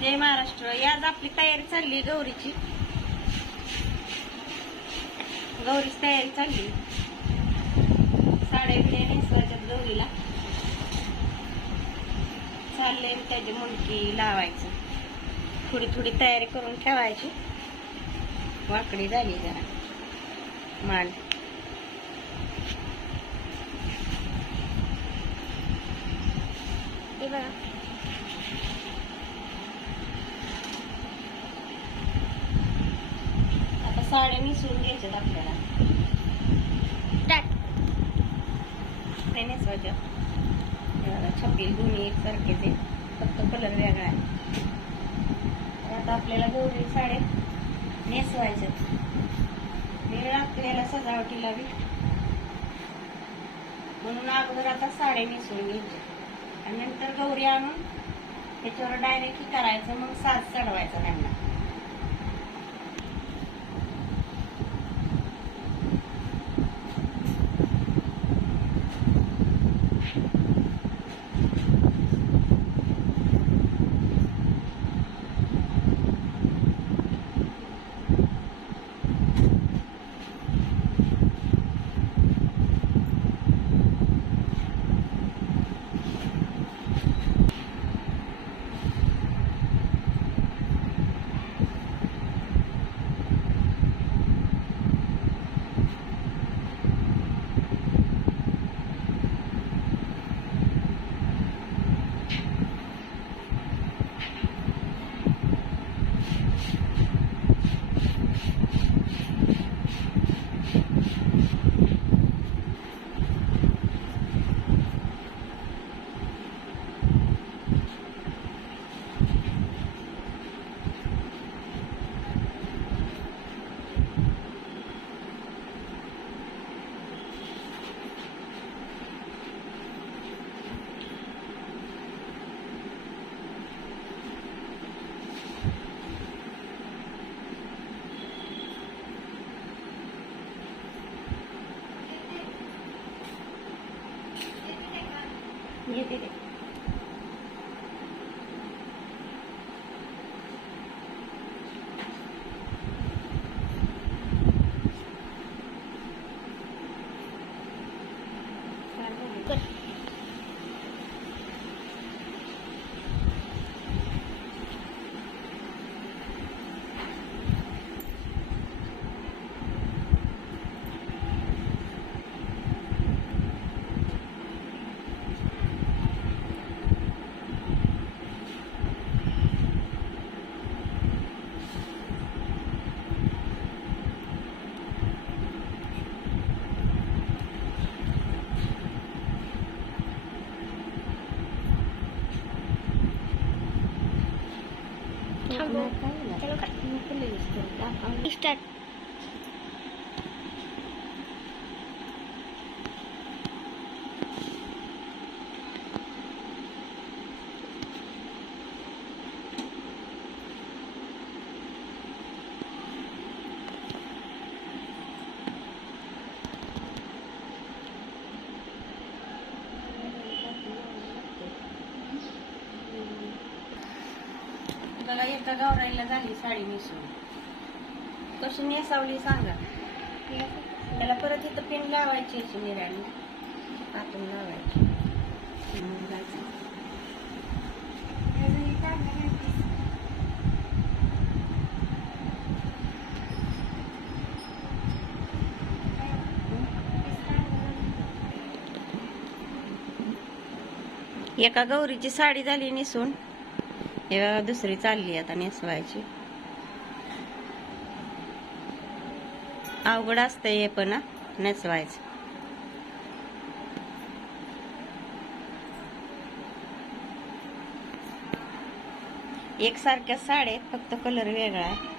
जय महाराष्ट्र. याच आपली तयारी चालली गौरीची. गौरीची तयारी चालली साडे बिड्या नेसवायच्यात गौरीला. चालले त्याची मुंडकी लावायचं. थोडी थोडी तयारी करून ठेवायची. वाकडी झाली जरा. माल. ते बघा आता साड्या मिसळून घ्यायच्यात आपल्याला. ते. नेसवायच्या छपील दोन्ही एकसारखेच आहे. फक्त कलर वेगळा आहे. तर आता आपल्याला गौरी साड्या नेसवायच्यात. वेळ लागतो याला सजावटीला बी. म्हणून अगोदर आता साड्या नेसवून घ्यायच्या. आणि नंतर गौरी आणून त्याच्यावर डायरेक्ट करायचं मग साज चढवायचा त्यांना. येते ते Start. बघा एका गावराईला झाली साडी नेसून. कशी नेसावली सांगा. त्याला परत इथं पिन लावायची अशी निराळी आतून लावायची. एका गौरीची साडी झाली नेसून. हे बघा दुसरी चालली आता नेसवायची. अवघड असतंय हे पण नेसवायचं. एकसारख्या साड्या आहेत, फक्त कलर वेगळा आहे.